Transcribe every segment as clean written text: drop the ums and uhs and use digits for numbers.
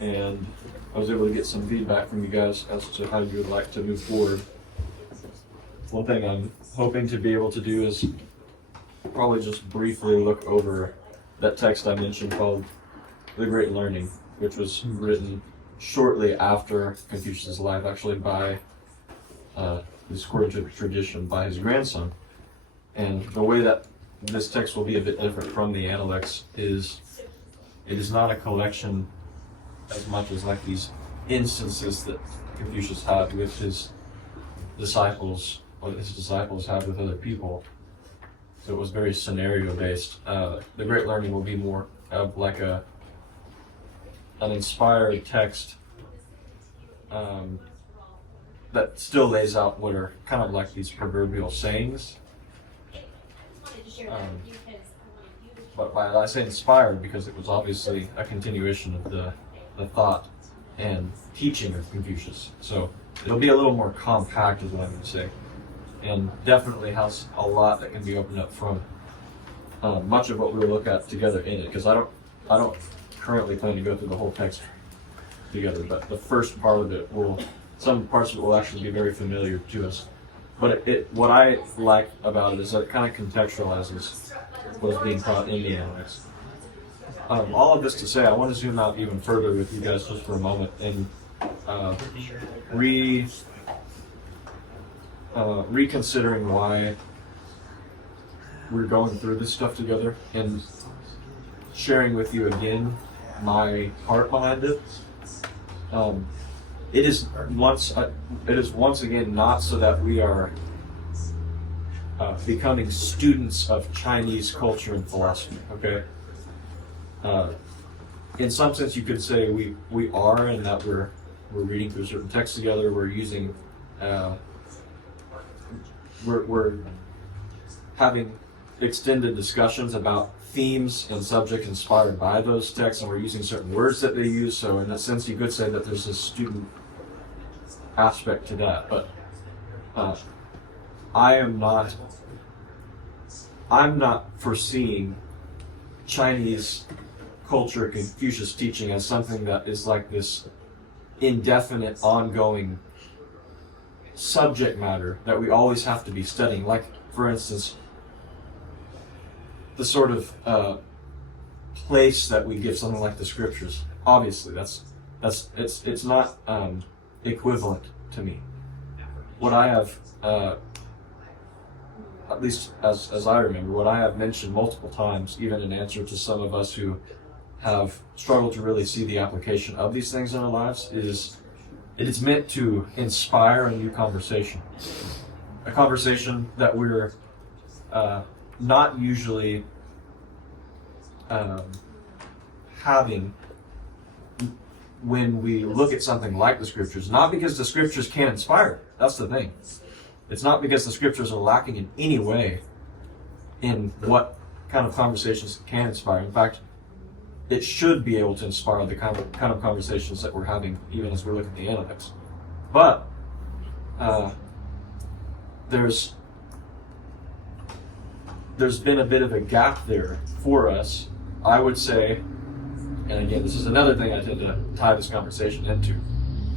and I was able to get some feedback from you guys as to how you would like to move forward. One thing I'm hoping to be able to do is probably just briefly look over that text I mentioned called The Great Learning, which was written shortly after Confucius' life, actually by, according to tradition, by his grandson. And the way that this text will be a bit different from the Analects is it is not a collection as much as like these instances that Confucius had with his disciples, or his disciples had with other people. So it was very scenario based. The Great Learning will be more of like an inspired text that still lays out what are kind of like these proverbial sayings. But I say inspired because it was obviously a continuation of the thought and teaching of Confucius. So it'll be a little more compact is what I'm going to say. And definitely has a lot that can be opened up from much of what we'll look at together in it, because I don't currently plan to go through the whole text together, but the first part of it some parts of it will actually be very familiar to us. But what I like about it is that it kind of contextualizes what is being taught in the Analects. All of this to say, I want to zoom out even further with you guys just for a moment and reconsidering why we're going through this stuff together and sharing with you again my heart behind it. It is once again not so that we are becoming students of Chinese culture and philosophy. Okay. In some sense, you could say we are, in that we're reading through certain texts together. We're using we're having extended discussions about themes and subjects inspired by those texts, and we're using certain words that they use. So in a sense, you could say that there's a student aspect to that. But I'm not foreseeing Chinese culture, Confucius teaching, as something that is like this indefinite, ongoing subject matter that we always have to be studying. Like, for instance, the sort of place that we give something like the scriptures. Obviously, it's not equivalent to me. What I have, at least as I remember, what I have mentioned multiple times, even in answer to some of us who have struggled to really see the application of these things in our lives, is it is meant to inspire a new conversation. A conversation that we're not usually having when we look at something like the scriptures. Not because the scriptures can't inspire. That's the thing. It's not because the scriptures are lacking in any way in what kind of conversations can inspire. In fact, it should be able to inspire the kind of conversations that we're having even as we look at the Analects. But there's been a bit of a gap there for us, I would say. And again, this is another thing I tend to tie this conversation into.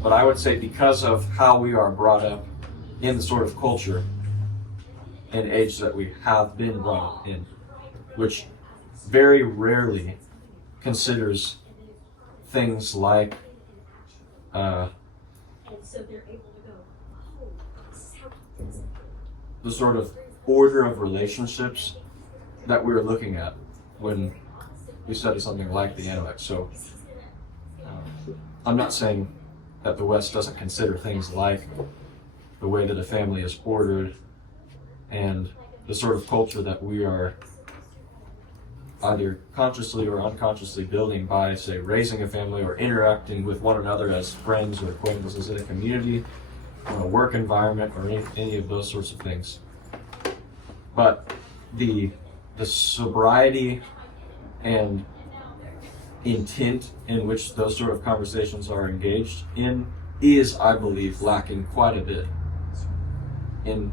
But I would say because of how we are brought up in the sort of culture and age that we have been brought up in, which very rarely considers things like the sort of order of relationships that we're looking at when we study something like the Analects. So I'm not saying that the West doesn't consider things like the way that a family is ordered and the sort of culture that we are either consciously or unconsciously building by, say, raising a family or interacting with one another as friends or acquaintances in a community, or a work environment, or any of those sorts of things. But the sobriety and intent in which those sort of conversations are engaged in is, I believe, lacking quite a bit in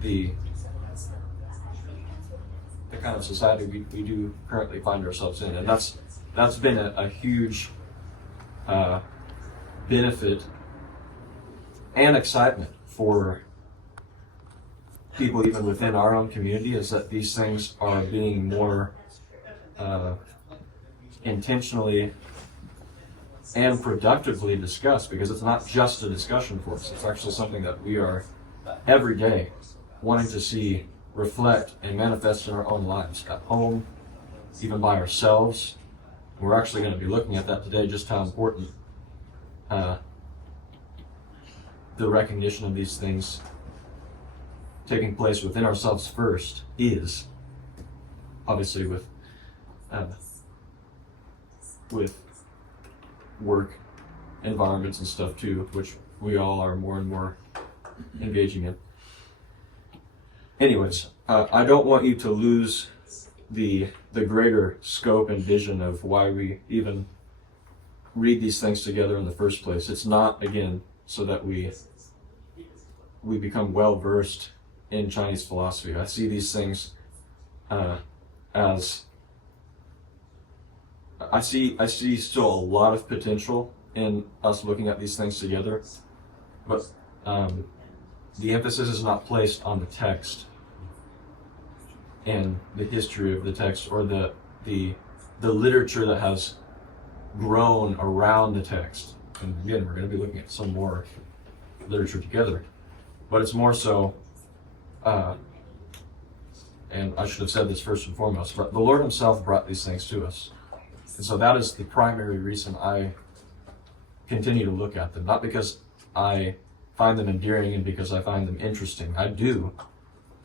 the kind of society we do currently find ourselves in. And that's been a huge benefit and excitement for people even within our own community is that these things are being more intentionally and productively discussed, because it's not just a discussion for us. It's actually something that we are every day wanting to see reflect and manifest in our own lives, at home, even by ourselves. We're actually going to be looking at that today, just how important the recognition of these things taking place within ourselves first is, obviously with work environments and stuff too, which we all are more and more engaging in. Anyways, I don't want you to lose the greater scope and vision of why we even read these things together in the first place. It's not, again, so that we become well versed in Chinese philosophy. I see these things as I see still a lot of potential in us looking at these things together, but the emphasis is not placed on the text and the history of the text, or the literature that has grown around the text. And again, we're going to be looking at some more literature together, but it's more so, and I should have said this first and foremost, but the Lord himself brought these things to us. And so that is the primary reason I continue to look at them. Not because I find them endearing and because I find them interesting. I do.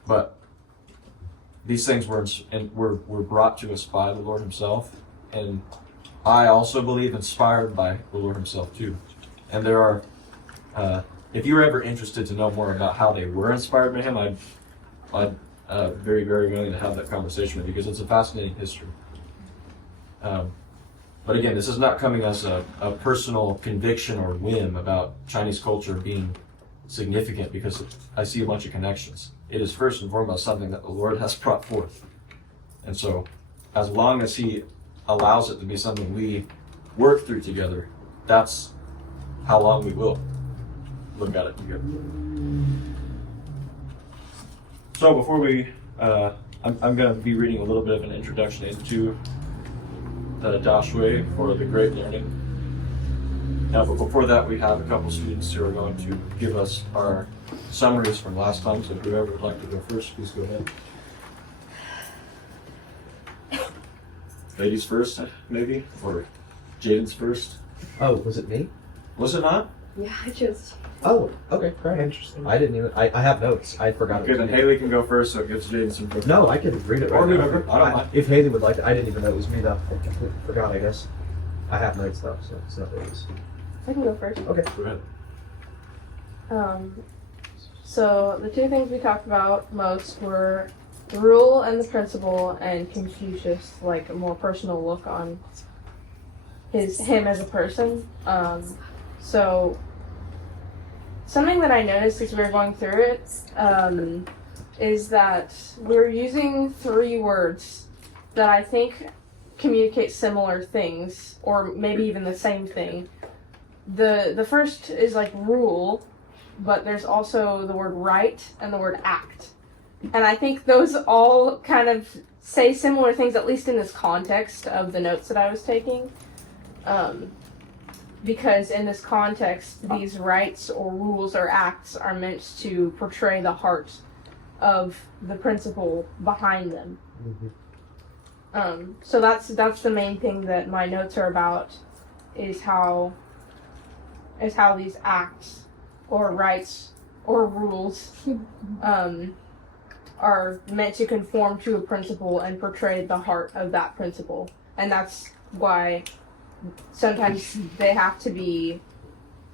But these things were brought to us by the Lord himself. And I also believe inspired by the Lord himself too. And there are, if you were ever interested to know more about how they were inspired by him, I'd very, very willing to have that conversation with you, because it's a fascinating history. But again, this is not coming as a personal conviction or whim about Chinese culture being significant because I see a bunch of connections. It is first and foremost something that the Lord has brought forth. And so, as long as he allows it to be something we work through together, that's how long we will look at it together. So before we, I'm going to be reading a little bit of an introduction into the Da Shui, for the great learning. Now, but before that, we have a couple students who are going to give us our summaries from last time. So whoever would like to go first, please go ahead. Ladies first, maybe, or Jaden's first. Oh, was it me? Was it not? Yeah, I just. Oh, okay, right. Interesting. I didn't even. I have notes. I forgot. Okay, then Haley can go first, so it gives Jaden some. No, I can read it right or now. whoever. I don't mind. If Haley would like to, I didn't even know it was me though. I completely forgot. I guess I have notes though, so it's not Haley's. I can go first. Okay, Go ahead. So the two things we talked about most were the rule and the principle, and Confucius, like a more personal look on him as a person. So something that I noticed as we were going through it is that we're using three words that I think communicate similar things, or maybe even the same thing. The first is like rule, but there's also the word right and the word act. And I think those all kind of say similar things, at least in this context of the notes that I was taking. Because in this context, these rights or rules or acts are meant to portray the heart of the principle behind them. Mm-hmm. So that's the main thing that my notes are about, is how these acts or rights or rules are meant to conform to a principle and portray the heart of that principle. And that's why sometimes they have to be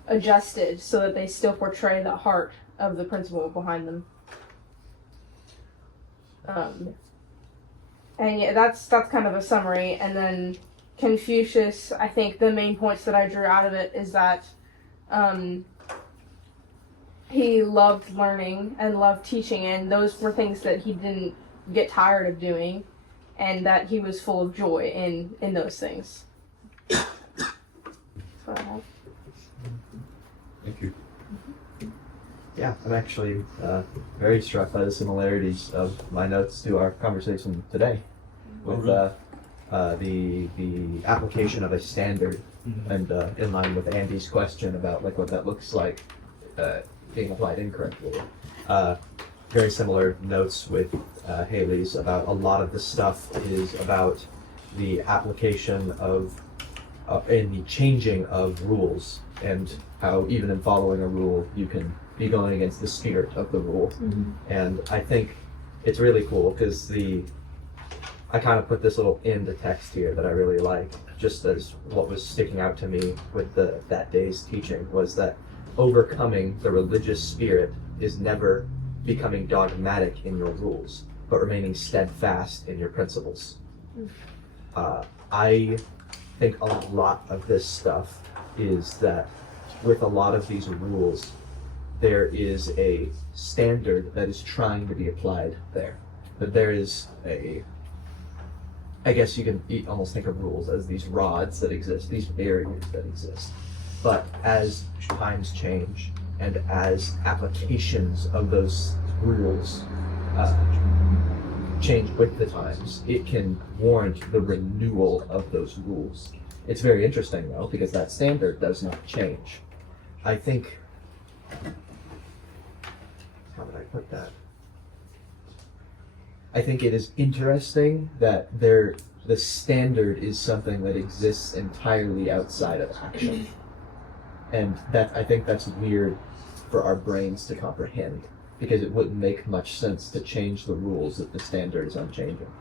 adjusted so that they still portray the heart of the principle behind them. And yeah, that's kind of a summary. And then Confucius, I think the main points that I drew out of it is that he loved learning and loved teaching, and those were things that he didn't get tired of doing, and that he was full of joy in those things. So. Thank you. Yeah, I'm actually very struck by the similarities of my notes to our conversation today, with the application of a standard, and in line with Andy's question about like what that looks like being applied incorrectly. Very similar notes with Haley's about a lot of the stuff is about the application of and the changing of rules, and how even in following a rule you can be going against the spirit of the rule. And I think it's really cool because I kind of put this little in the text here that I really like, just as what was sticking out to me with that day's teaching was that overcoming the religious spirit is never becoming dogmatic in your rules, but remaining steadfast in your principles. I think a lot of this stuff is that with a lot of these rules, there is a standard that is trying to be applied there. But there is I guess you can almost think of rules as these rods that exist, these barriers that exist. But as times change and as applications of those rules change with the times, it can warrant the renewal of those rules. It's very interesting though, because that standard does not change. I think, how would I put that? I think it is interesting that the standard is something that exists entirely outside of action. And I think that's weird for our brains to comprehend, because it wouldn't make much sense to change the rules if the standard is unchanging.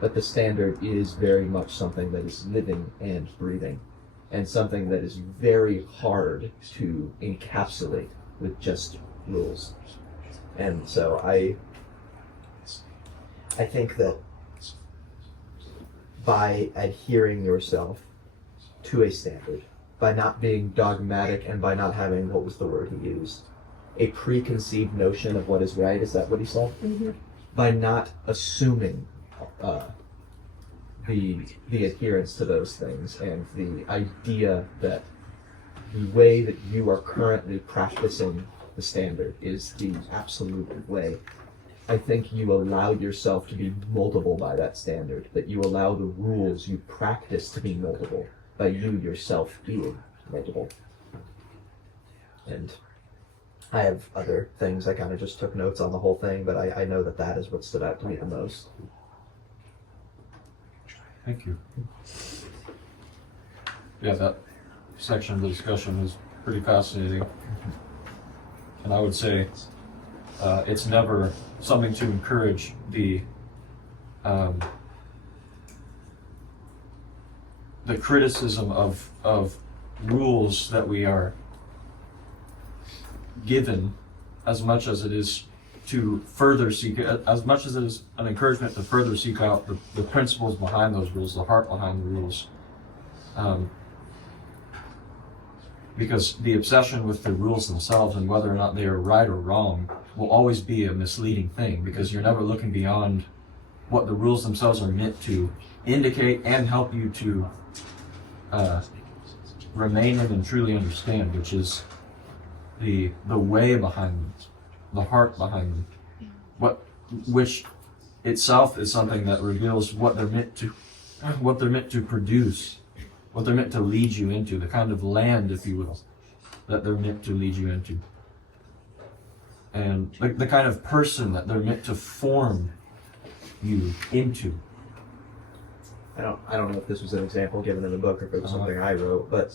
But the standard is very much something that is living and breathing, and something that is very hard to encapsulate with just rules. And so I think that by adhering yourself to a standard, by not being dogmatic and by not having, what was the word he used? A preconceived notion of what is right, is that what he said? By not assuming the adherence to those things, and the idea that the way that you are currently practicing the standard is the absolute way. I think you allow yourself to be moldable by that standard, that you allow the rules you practice to be moldable by you yourself being moldable. And I have other things, I kind of just took notes on the whole thing, but I know that is what stood out to me the most. Thank you. Yeah, that section of the discussion was pretty fascinating. And I would say it's never something to encourage the criticism of rules that we are given, as much as it is to further seek, as much as it is an encouragement to further seek out the principles behind those rules, the heart behind the rules. Because the obsession with the rules themselves and whether or not they are right or wrong will always be a misleading thing, because you're never looking beyond what the rules themselves are meant to indicate and help you to remain in and truly understand, which is the way behind them, the heart behind them, which itself is something that reveals what they're meant to produce, what they're meant to lead you into, the kind of land, if you will, that they're meant to lead you into, and the kind of person that they're meant to form you into. I don't know if this was an example given in the book or if it was something I wrote, but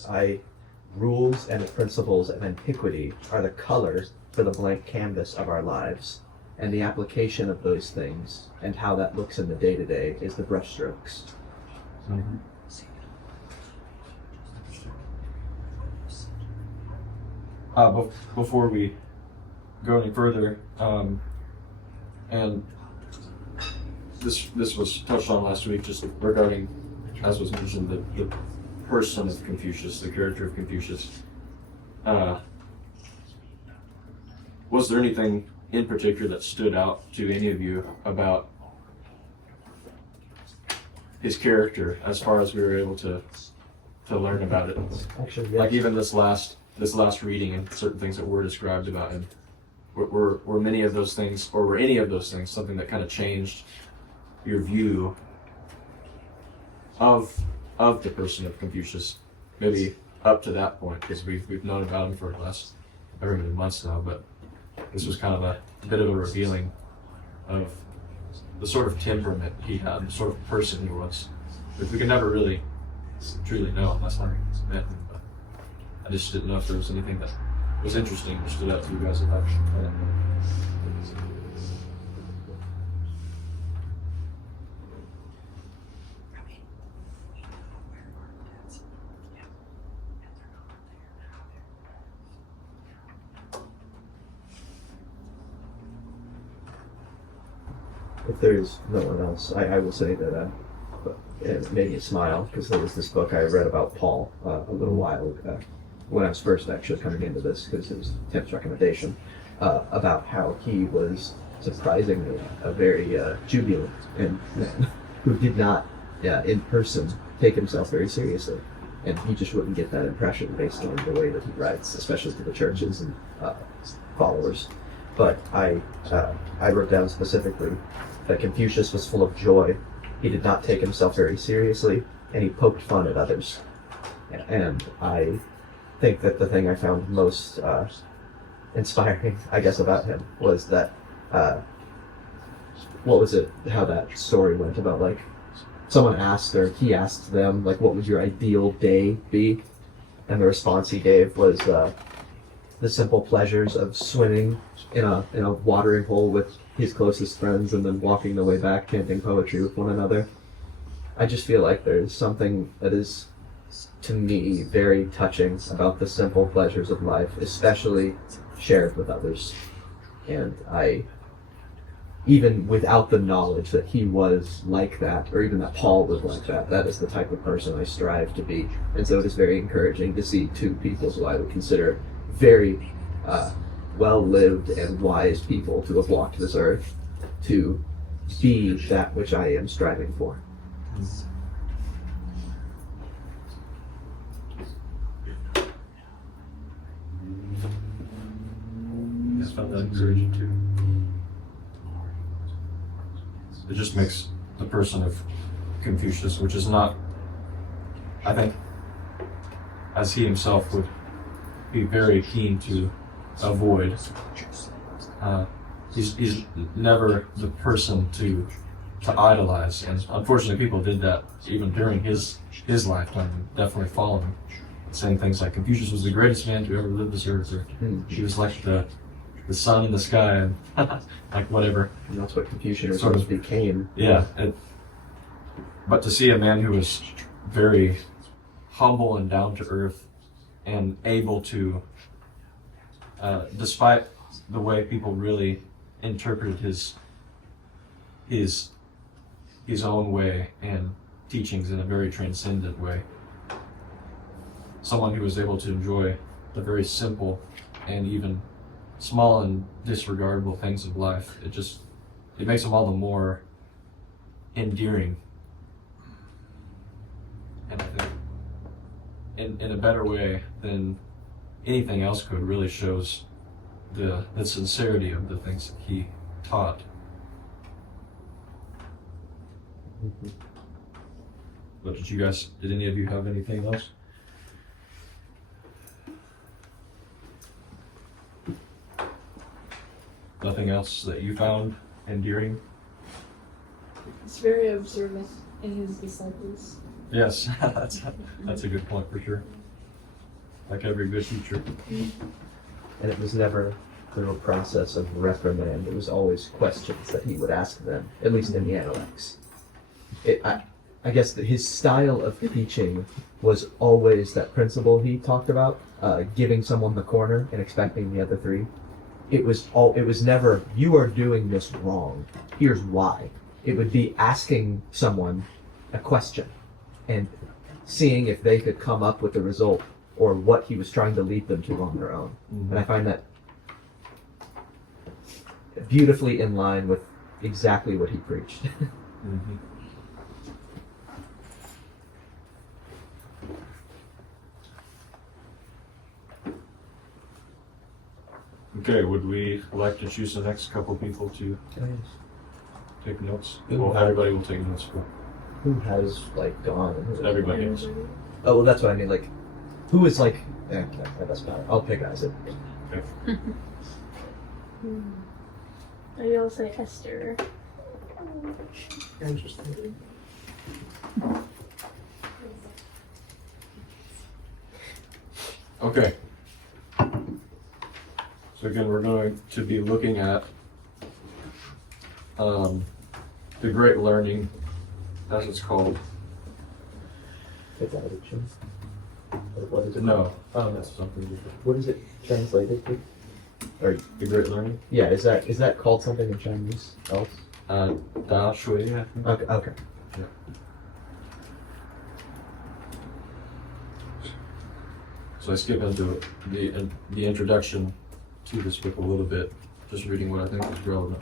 rules and the principles of antiquity are the colors for the blank canvas of our lives, and the application of those things and how that looks in the day-to-day is the brushstrokes. Mm-hmm. Before we go any further, and this was touched on last week, just regarding, as was mentioned, the person of Confucius, the character of Confucius. Was there anything in particular that stood out to any of you about his character, as far as we were able to to learn about it. Actually, yes. Like even this last reading and certain things that were described about him, were many of those things, or were any of those things something that kind of changed your view of the person of Confucius, maybe up to that point, because we've known about him for the last however many months now, but this was kind of a bit of a revealing of the sort of temperament he had, the sort of person he was, which we can never really truly know unless I met him. But I just didn't know if there was anything that was interesting or stood out to you guys about that. If there's no one else, I will say that it made me smile because there was this book I read about Paul a little while ago, when I was first actually coming into this, because it was Tim's recommendation, about how he was surprisingly a very jubilant and man who did not in person take himself very seriously. And he just wouldn't get that impression based on the way that he writes, especially to the churches and followers. But I wrote down specifically that Confucius was full of joy. He did not take himself very seriously, and he poked fun at others. And I think that the thing I found most inspiring, I guess, about him was that, what was it, how that story went about, like, someone asked, or he asked them, like, what would your ideal day be? And the response he gave was the simple pleasures of swimming in a watering hole with his closest friends and then walking the way back chanting poetry with one another. I just feel like there's something that is, to me, very touching about the simple pleasures of life, especially shared with others. And even without the knowledge that he was like that, or even that Paul was like that, that is the type of person I strive to be. And so it is very encouraging to see two people who I would consider very well-lived and wise people to have walked this earth, to be that which I am striving for. I found that encouraging too. It just makes the person of Confucius, which is not, I think, as he himself would be very keen to avoid. He's never the person to idolize, and unfortunately, people did that even during his lifetime. Definitely following, saying things like Confucius was the greatest man to ever live this earth, or he was like the sun in the sky, and like whatever. And that's what Confucianism Sort of became. Yeah, but to see a man who was very humble and down to earth, and able to, despite the way people really interpreted his own way and teachings in a very transcendent way, someone who was able to enjoy the very simple and even small and disregardable things of life, it makes them all the more endearing. And I think in a better way than anything else could, really shows the sincerity of the things that he taught. But did any of you have anything else? Nothing else that you found endearing? It's very observant in his disciples. Yes, that's a good point for sure. Like every good teacher. And it was never through a process of reprimand. It was always questions that he would ask them, at least in the Analects. I guess that his style of teaching was always that principle he talked about, giving someone the corner and expecting the other three. It was never, you are doing this wrong, here's why. It would be asking someone a question and seeing if they could come up with the result or what he was trying to lead them to on their own. Mm-hmm. And I find that beautifully in line with exactly what he preached. Mm-hmm. Okay, would we like to choose the next couple people to take notes? Well, everybody will take notes. But Who has like gone? And who everybody is. Oh, well, that's what I mean. Like, who is like? Yeah, that doesn't matter. I'll pick Isaac. Maybe I'll say Esther. Interesting. Okay. So again, we're going to be looking at the Great Learning, as it's called. Addiction. What is it? No, Oh, that's something different. what is it translated to? Or The Great Learning. yeah, is that called something in Chinese else? Da Shui, I think. Okay. Okay. So I skip into the introduction to this book a little bit, just reading what I think is relevant.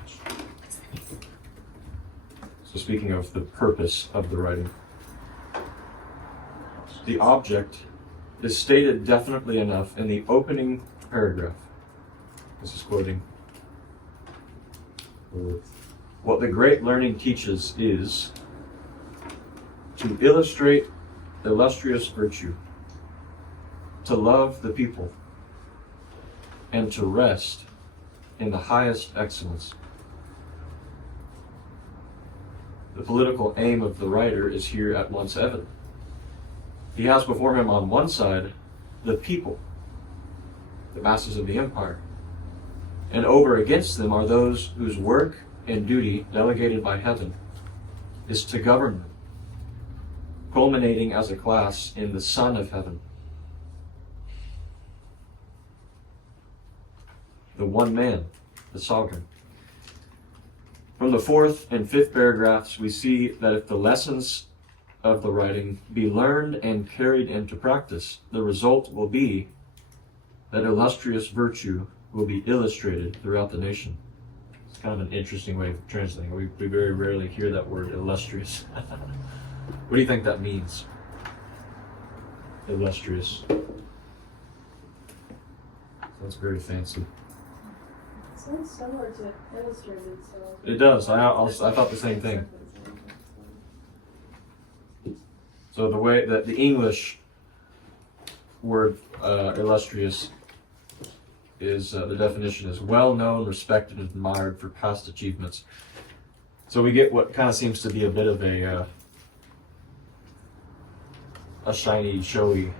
So speaking of the purpose of the writing, the object is stated definitely enough in the opening paragraph. This is quoting. What the Great Learning teaches is to illustrate illustrious virtue, to love the people, and to rest in the highest excellence. The political aim of the writer is here at once evident. He has before him on one side the people, the masses of the empire, and over against them are those whose work and duty delegated by heaven is to govern them, culminating as a class in the Son of Heaven, the one man, the sovereign. From the fourth and fifth paragraphs, we see that if the lessons of the writing be learned and carried into practice, the result will be that illustrious virtue will be illustrated throughout the nation. It's kind of an interesting way of translating. We very rarely hear that word illustrious. What do you think that means? Illustrious. That's very fancy. Sounds similar to illustrated, so. It does. I thought the same thing. So the way that the English word illustrious is, the definition is well known, respected, and admired for past achievements. So we get what kind of seems to be a bit of a shiny, showy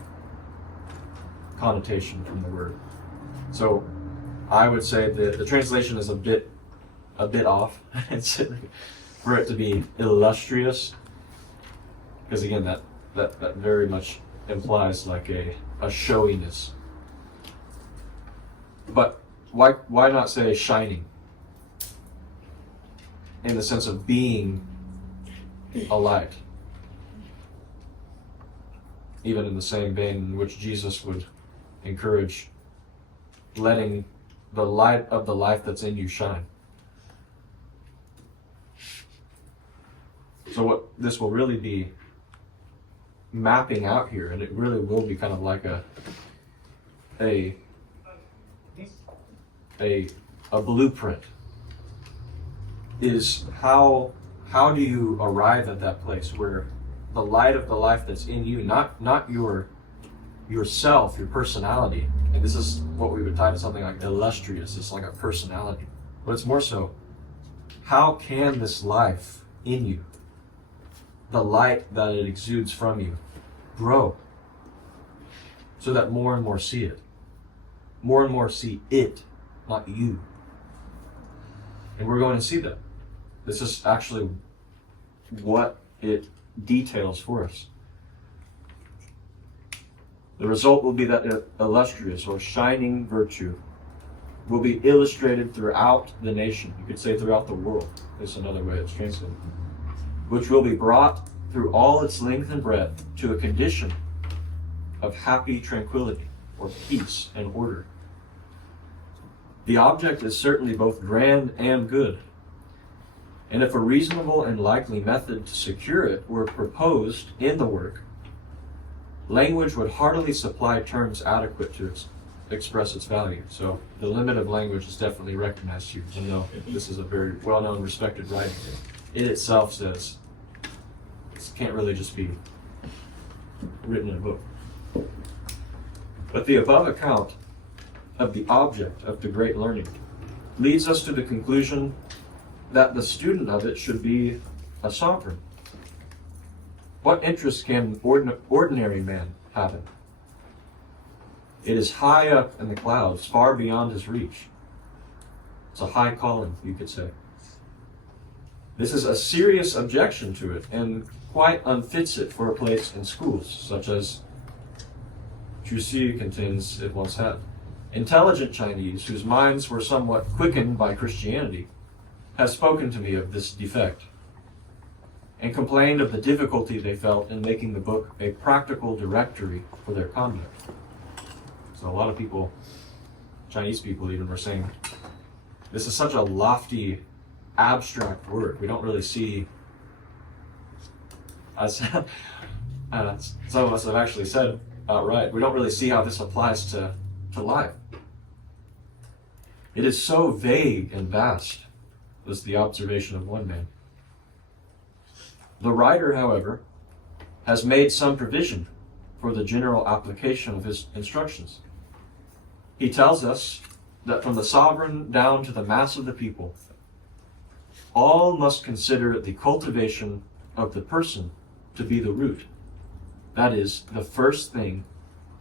connotation from the word. So I would say that the translation is a bit off. It's for it to be illustrious, because again, that very much implies like a showiness. But why not say shining? In the sense of being a light. Even in the same vein in which Jesus would encourage letting the light of the life that's in you shine. So what this will really be mapping out here, and it really will be kind of like a blueprint, is how do you arrive at that place where the light of the life that's in you, not yourself, your personality, and this is what we would tie to something like illustrious, it's like a personality, but it's more so, how can this life in you, the light that it exudes from you, grow so that more and more see it, more and more see it, not you. And we're going to see that. This is actually what it details for us. The result will be that illustrious or shining virtue will be illustrated throughout the nation. You could say throughout the world. That's another way it's translated. Which will be brought through all its length and breadth to a condition of happy tranquility or peace and order. The object is certainly both grand and good. And if a reasonable and likely method to secure it were proposed in the work, language would hardily supply terms adequate to express its value. So the limit of language is definitely recognized here, even though this is a very well-known, respected writing. It itself says this can't really just be written in a book. But the above account of the object of the great learning leads us to the conclusion that the student of it should be a sovereign. What interest can ordinary man have in it? It is high up in the clouds, far beyond his reach. It's a high calling, you could say. This is a serious objection to it, and quite unfits it for a place in schools, such as Jusi contends it once had. Intelligent Chinese, whose minds were somewhat quickened by Christianity, have spoken to me of this defect, and complained of the difficulty they felt in making the book a practical directory for their conduct. So a lot of people, Chinese people even, were saying, this is such a lofty, abstract word. We don't really see, as some of us have actually said outright, we don't really see how this applies to life. It is so vague and vast, was the observation of one man. The writer, however, has made some provision for the general application of his instructions. He tells us that from the sovereign down to the mass of the people, all must consider the cultivation of the person to be the root. That is, the first thing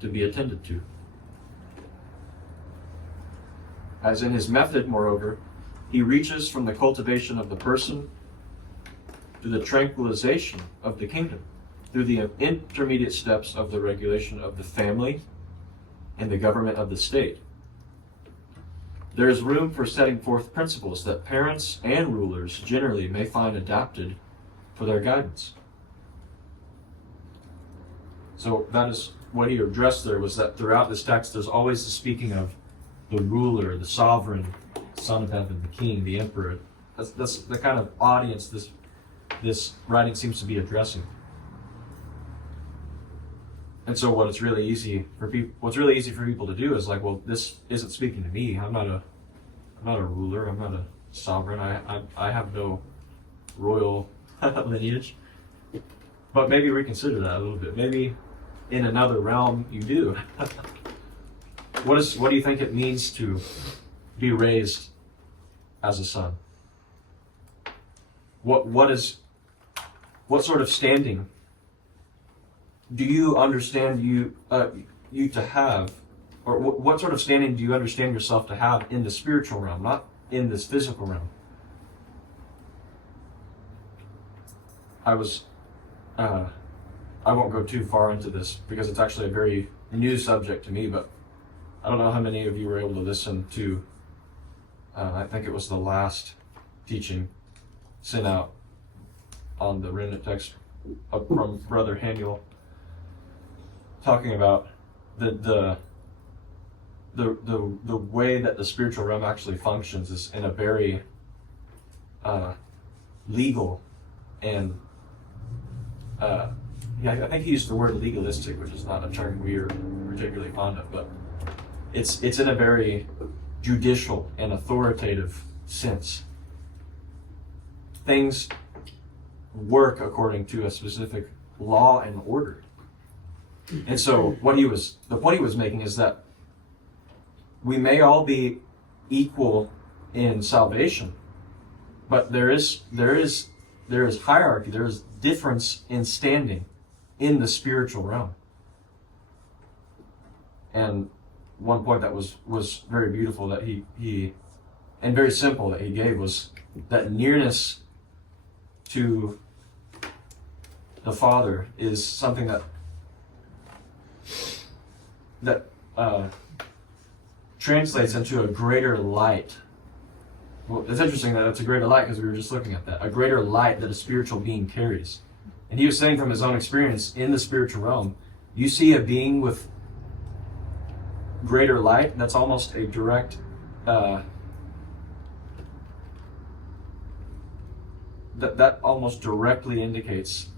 to be attended to. As in his method, moreover, he reaches from the cultivation of the person to the tranquilization of the kingdom, through the intermediate steps of the regulation of the family and the government of the state. There is room for setting forth principles that parents and rulers generally may find adapted for their guidance. So that is what he addressed there, was that throughout this text there's always the speaking of the ruler, the sovereign, son of heaven, the king, the emperor. That's the kind of audience this writing seems to be addressing. And so what's really easy for people to do is like, well, this isn't speaking to me. I'm not a ruler. I'm not a sovereign. I have no royal lineage. But maybe reconsider that a little bit. Maybe in another realm you do. What do you think it means to be raised as a son? What sort of standing do you understand you to have, or what sort of standing do you understand yourself to have in the spiritual realm, not in this physical realm? I won't go too far into this because it's actually a very new subject to me, but I don't know how many of you were able to listen to, I think it was the last teaching sent out on the remnant text from Brother Haniel, talking about the way that the spiritual realm actually functions is in a very legal and I think he used the word legalistic, which is not a term we are particularly fond of, but it's in a very judicial and authoritative sense. Things work according to a specific law and order. And so the point he was making is that we may all be equal in salvation, but there is hierarchy, there is difference in standing in the spiritual realm. And one point that was very beautiful that he and very simple that he gave was that nearness to the Father is something that translates into a greater light. Well, it's interesting that it's a greater light because we were just looking at that. A greater light that a spiritual being carries. And he was saying from his own experience in the spiritual realm, you see a being with greater light, that's almost a direct that almost directly indicates,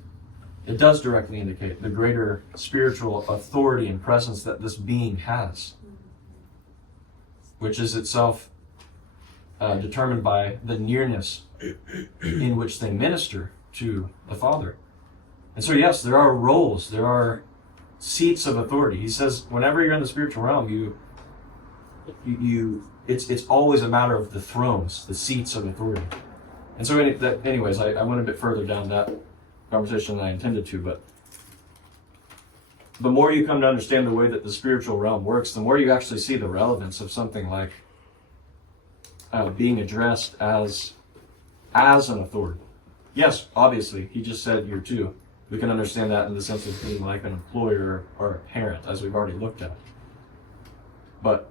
it does directly indicate the greater spiritual authority and presence that this being has. which is itself determined by the nearness in which they minister to the Father. And so yes, there are roles, there are seats of authority. He says whenever you're in the spiritual realm, it's always a matter of the thrones, the seats of authority. And so anyways, I went a bit further down that conversation than I intended to, but the more you come to understand the way that the spiritual realm works, the more you actually see the relevance of something like being addressed as an authority. Yes, obviously, he just said you're two. We can understand that in the sense of being like an employer or a parent, as we've already looked at. But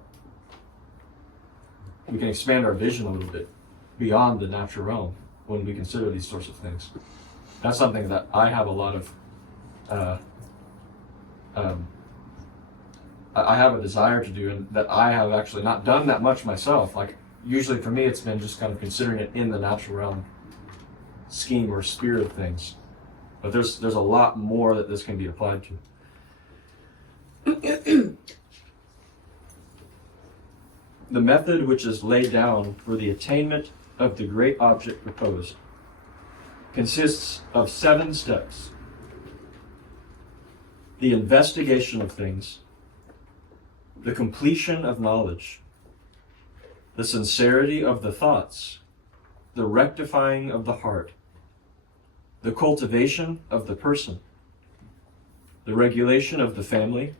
we can expand our vision a little bit beyond the natural realm when we consider these sorts of things. That's something that I have a lot of I have a desire to do, and that I have actually not done that much myself. Like, usually for me, it's been just kind of considering it in the natural realm scheme or sphere of things. But there's a lot more that this can be applied to. The method which is laid down for the attainment of the great object proposed consists of 7 steps. The investigation of things, the completion of knowledge, the sincerity of the thoughts, the rectifying of the heart, the cultivation of the person, the regulation of the family,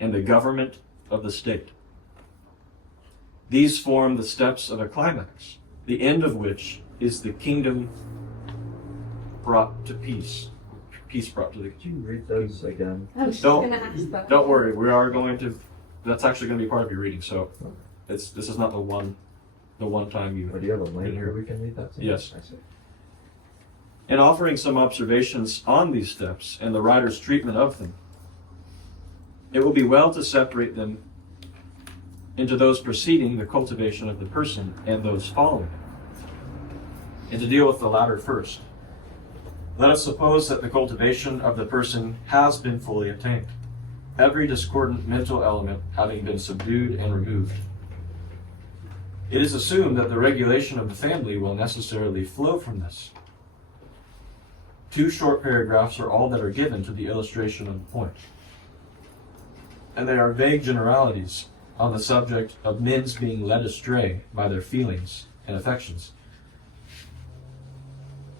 and the government of the state. These form the steps of a climax, the end of which is the kingdom brought to peace. Peace brought to the Could you read those again? I was just Don't- gonna ask that. Don't worry, we are going to. That's actually going to be part of your reading. So, this is not the one time you. Or do you have a link here we can read that? Yes. I see. In offering some observations on these steps and the writer's treatment of them, it will be well to separate them into those preceding the cultivation of the person and those following it, and to deal with the latter first. Let us suppose that the cultivation of the person has been fully attained, every discordant mental element having been subdued and removed. It is assumed that the regulation of the family will necessarily flow from this. 2 short paragraphs are all that are given to the illustration of the point, and they are vague generalities on the subject of men's being led astray by their feelings and affections.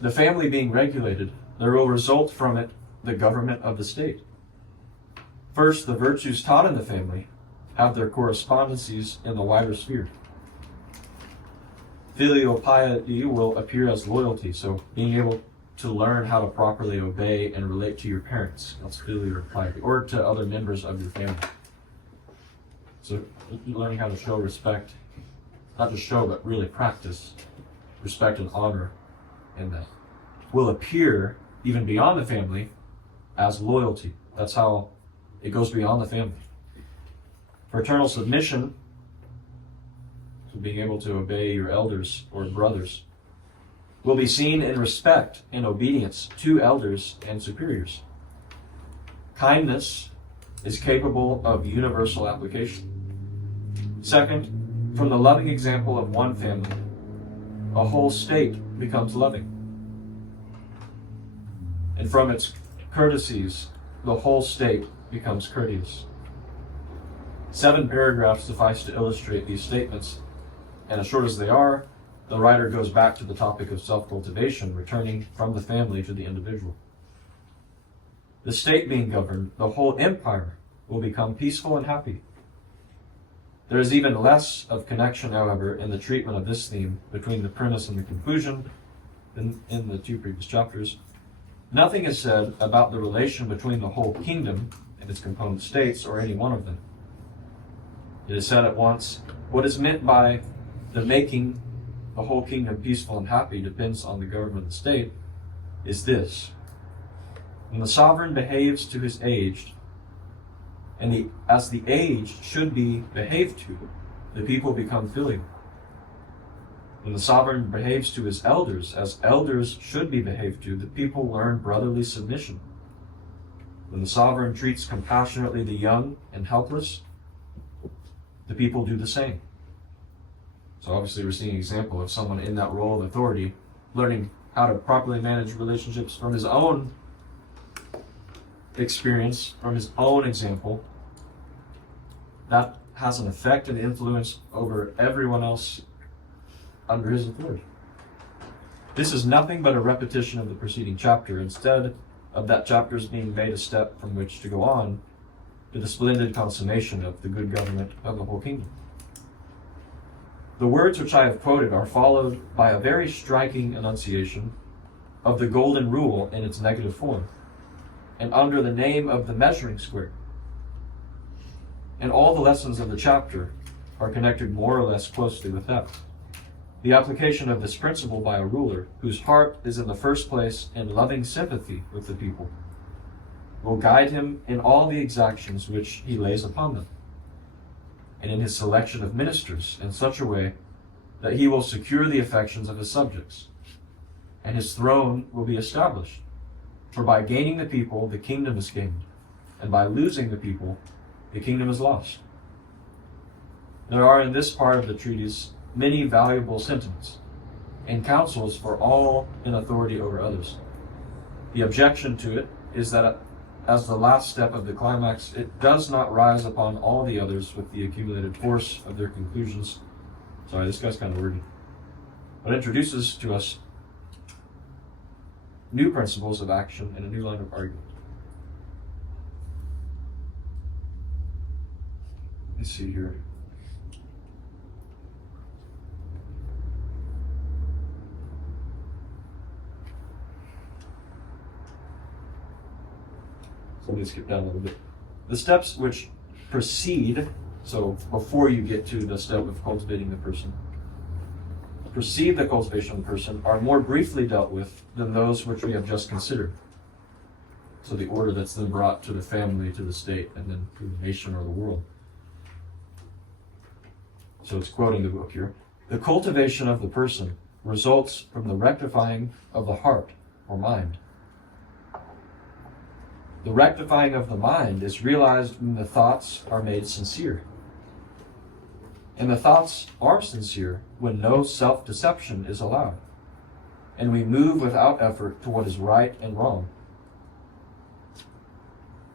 The family being regulated, there will result from it the government of the state. First, the virtues taught in the family have their correspondencies in the wider sphere. Filial piety will appear as loyalty, so being able to learn how to properly obey and relate to your parents, that's filial piety, or to other members of your family. So learning how to show respect, not just show, but really practice respect and honor in that, will appear even beyond the family as loyalty. That's how it goes beyond the family. Fraternal submission, so being able to obey your elders or brothers, will be seen in respect and obedience to elders and superiors. Kindness is capable of universal application. Second, from the loving example of one family, a whole state becomes loving. And from its courtesies, the whole state becomes courteous. 7 paragraphs suffice to illustrate these statements, and as short as they are, the writer goes back to the topic of self-cultivation, returning from the family to the individual. The state being governed, the whole empire will become peaceful and happy. There is even less of connection, however, in the treatment of this theme between the premise and the conclusion than in the 2 previous chapters. Nothing is said about the relation between the whole kingdom and its component states, or any one of them. It is said at once, what is meant by the making the whole kingdom peaceful and happy depends on the government of the state, is this: when the sovereign behaves to his aged, and as the aged should be behaved to, the people become filial. When the sovereign behaves to his elders, as elders should be behaved to, the people learn brotherly submission. When the sovereign treats compassionately the young and helpless, the people do the same. So obviously we're seeing an example of someone in that role of authority learning how to properly manage relationships from his own experience, from his own example. That has an effect and influence over everyone else under his authority. This is nothing but a repetition of the preceding chapter, instead of that chapter's being made a step from which to go on to the splendid consummation of the good government of the whole kingdom. The words which I have quoted are followed by a very striking enunciation of the golden rule in its negative form, and under the name of the measuring square. And all the lessons of the chapter are connected more or less closely with that. The application of this principle by a ruler whose heart is in the first place in loving sympathy with the people will guide him in all the exactions which he lays upon them, and in his selection of ministers in such a way that he will secure the affections of his subjects, and his throne will be established. For by gaining the people, the kingdom is gained, and by losing the people, the kingdom is lost. There are in this part of the treatise many valuable sentiments and counsels for all in authority over others. The objection to it is that as the last step of the climax, it does not rise upon all the others with the accumulated force of their conclusions. Sorry, this guy's kind of wordy. But introduces to us new principles of action and a new line of argument. Let's see here. So let me skip down a little bit. The steps which precede, so before you get to the step of cultivating the person, precede the cultivation of the person, are more briefly dealt with than those which we have just considered. So the order that's then brought to the family, to the state, and then to the nation or the world. So it's quoting the book here. The cultivation of the person results from the rectifying of the heart or mind. The rectifying of the mind is realized when the thoughts are made sincere. And the thoughts are sincere when no self-deception is allowed, and we move without effort to what is right and wrong.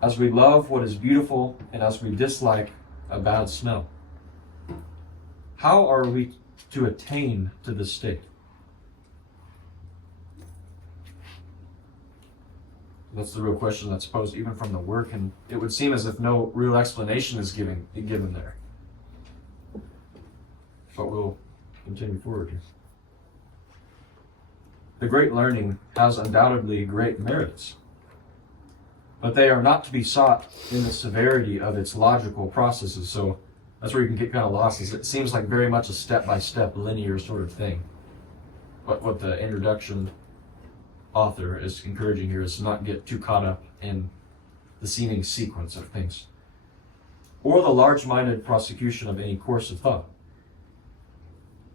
As we love what is beautiful and as we dislike a bad smell. How are we to attain to this state? That's the real question that's posed even from the work, and it would seem as if no real explanation is given there. But we'll continue forward here. The great learning has undoubtedly great merits, but they are not to be sought in the severity of its logical processes. So that's where you can get kind of lost, is it seems like very much a step-by-step linear sort of thing. But what the introduction author is encouraging here is to not get too caught up in the seeming sequence of things, or the large-minded prosecution of any course of thought.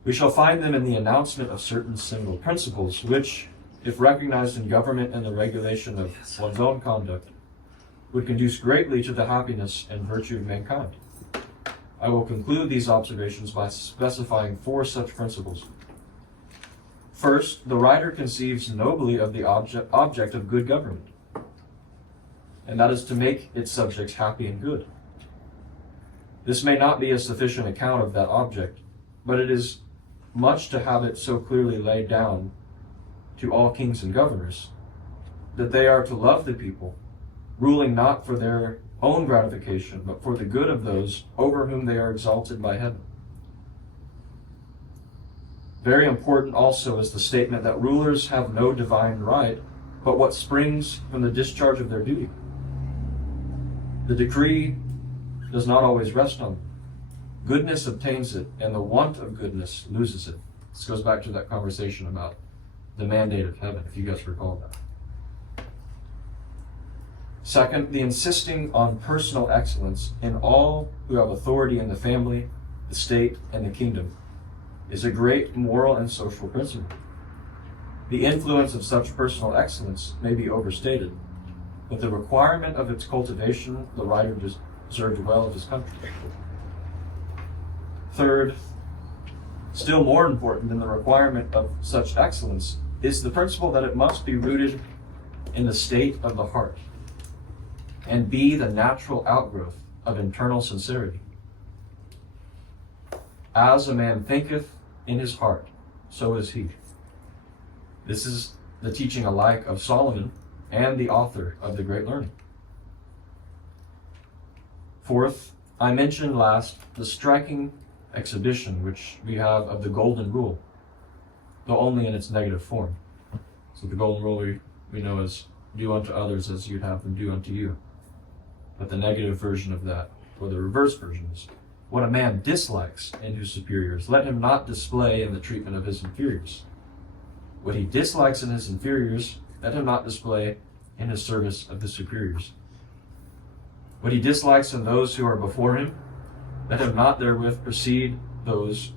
We shall find them in the announcement of certain single principles, which, if recognized in government and the regulation of one's own conduct, would conduce greatly to the happiness and virtue of mankind. I will conclude these observations by specifying 4 such principles. First, the writer conceives nobly of the object of good government, and that is to make its subjects happy and good. This may not be a sufficient account of that object, but it is much to have it so clearly laid down to all kings and governors that they are to love the people, ruling not for their own gratification, but for the good of those over whom they are exalted by heaven. Very important also is the statement that rulers have no divine right, but what springs from the discharge of their duty. The decree does not always rest on them. Goodness obtains it, and the want of goodness loses it. This goes back to that conversation about the mandate of heaven, if you guys recall that. Second, the insisting on personal excellence in all who have authority in the family, the state, and the kingdom is a great moral and social principle. The influence of such personal excellence may be overstated, but the requirement of its cultivation the writer deserved well of his country. Third, Still more important than the requirement of such excellence is the principle that it must be rooted in the state of the heart and be the natural outgrowth of internal sincerity. As a man thinketh in his heart, so is he. This is the teaching alike of Solomon and the author of the great learning. Fourth, I mentioned last the striking exhibition which we have of the golden rule, though only in its negative form. So the golden rule we know is do unto others as you'd have them do unto you. But the negative version of that, or the reverse version, is what a man dislikes in his superiors, let him not display in the treatment of his inferiors. What he dislikes in his inferiors, let him not display in his service of the superiors. What he dislikes in those who are before him, let him not therewith precede those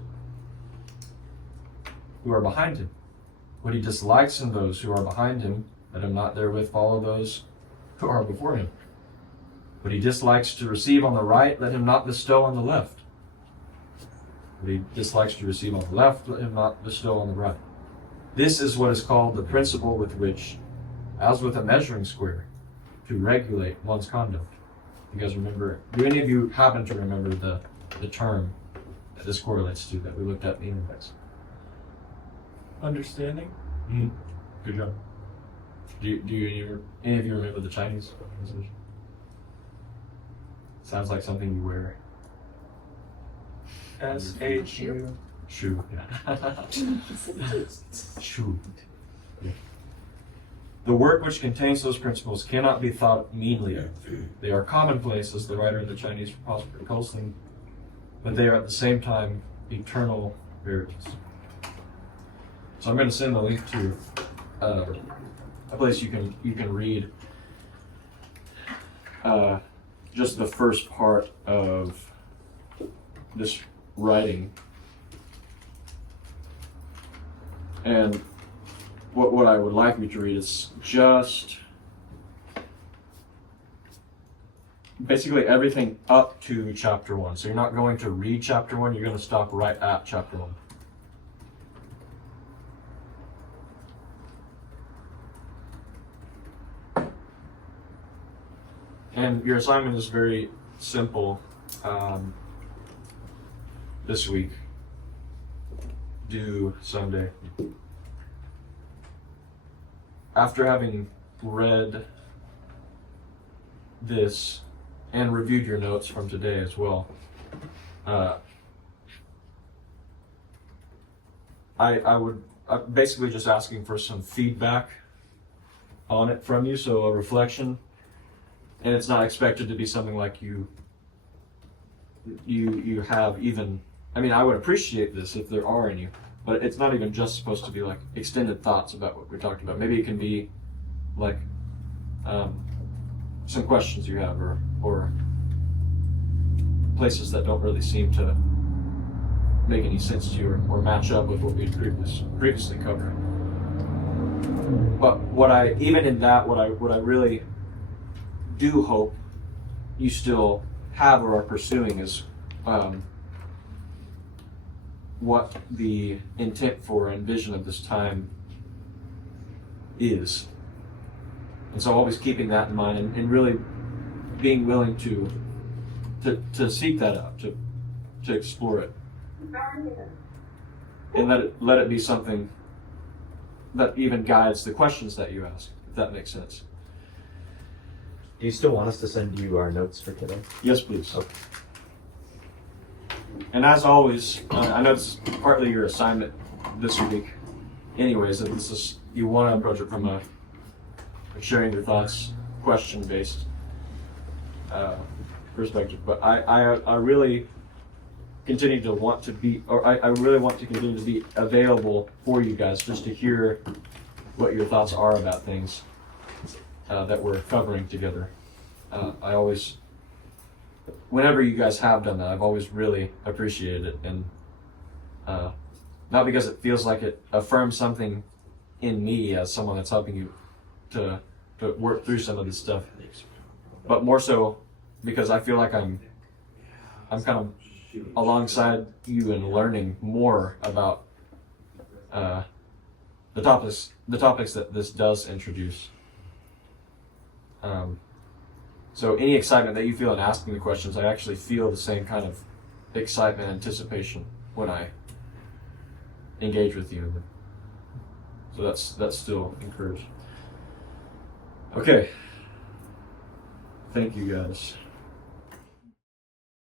who are behind him. What he dislikes in those who are behind him, let him not therewith follow those who are before him. What he dislikes to receive on the right, let him not bestow on the left. What he dislikes to receive on the left, let him not bestow on the right. This is what is called the principle with which, as with a measuring square, to regulate one's conduct. You guys remember, do any of you happen to remember the term that this correlates to that we looked at in the index? Understanding? Mm-hmm. Good job. Do any of you remember the Chinese translation? Sounds like something you wear. SHU. Shoe. Yeah. Shoe. Yeah. The work which contains those principles cannot be thought meanly of. They are commonplace, as the writer in the Chinese Philosopher calls them, but they are at the same time eternal verities. So I'm going to send the link to a place you can read just the first part of this writing. And what I would like you to read is just basically everything up to chapter 1. So you're not going to read chapter 1, you're going to stop right at chapter 1. And your assignment is very simple this week, due Sunday. After having read this and reviewed your notes from today as well, I'm basically just asking for some feedback on it from you, so a reflection. And it's not expected to be something like you have even, I mean, I would appreciate this if there are any, but it's not even just supposed to be like extended thoughts about what we talked about. Maybe it can be like some questions you have or places that don't really seem to make any sense to you or match up with what we previously covered. But what I really do hope you still have or are pursuing is what the intent for and vision of this time is. And so always keeping that in mind and really being willing to seek that out, to explore it. And let it be something that even guides the questions that you ask, if that makes sense. Do you still want us to send you our notes for today? Yes, please. Okay. And as always, I know this is partly your assignment this week. Anyways, that this is, you want to approach it from a sharing your thoughts, question-based perspective. But I really continue to want to be, or I really want to continue to be available for you guys, just to hear what your thoughts are about things that we're covering together. I always, whenever you guys have done that, I've always really appreciated it, and not because it feels like it affirms something in me as someone that's helping you to work through some of this stuff, but more so because I feel like I'm kind of alongside you and learning more about the topics that this does introduce. So any excitement that you feel in asking the questions, I actually feel the same kind of excitement, anticipation when I engage with you. So that's still encouraged. Okay. Thank you guys.